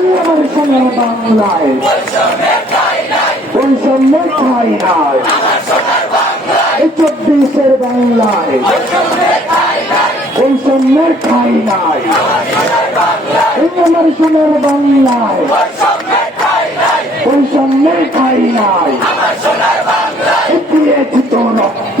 আমার সোনার বাংলায় বৈষম্যের ঠাই নাই চব্বিশের বাংলায় বৈষম্যের ঠাই নাই আমার সোনার বাংলায় বৈষম্যের ঠাই নাই দিয়েছি তো রক্ত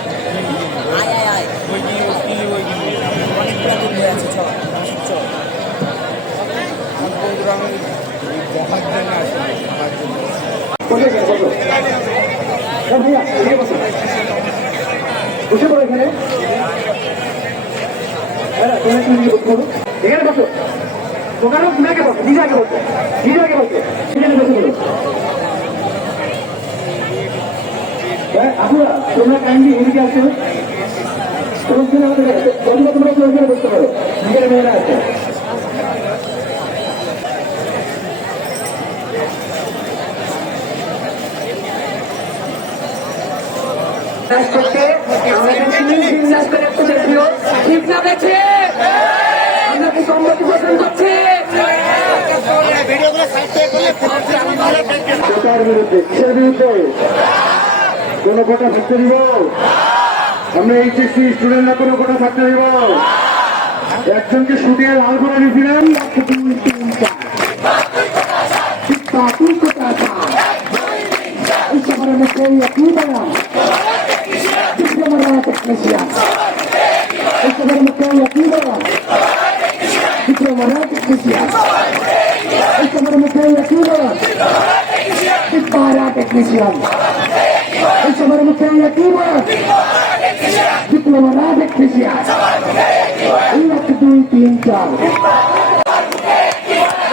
বসে গেছে, বসো। হ্যাঁ, ভাইয়া, এখানে বসে পড়ো এখানে নিজে। এখানে বসো তুমি আগে বসো নিজে আগে বসো নিজে আগে বসো এখানে বসে পড়ো তোমরা কাইন্ডলি এদিকে আসো তোমার জন্য তোমরা বসতে পারো নাচ করতে আমাদের সিভিল বিজনেস করে একটু দেখিও না কোন কোটা থাকতে দিব আমরা এইচএসসি স্টুডেন্টরা কোনো কোটা থাকতে দিব একজনকে শুটিয়ে লাল করে চিত্তা তুই একই Indonesia. Kehormatan yang tiba. Diplomatik Indonesia. Kehormatan yang tiba. Para technician. Kehormatan yang tiba. Diplomatik Indonesia. Ingat kedua tiga.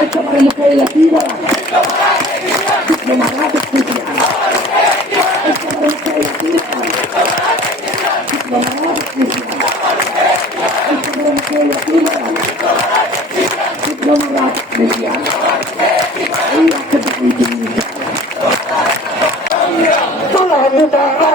Kehormatan yang tiba. Don't let me down.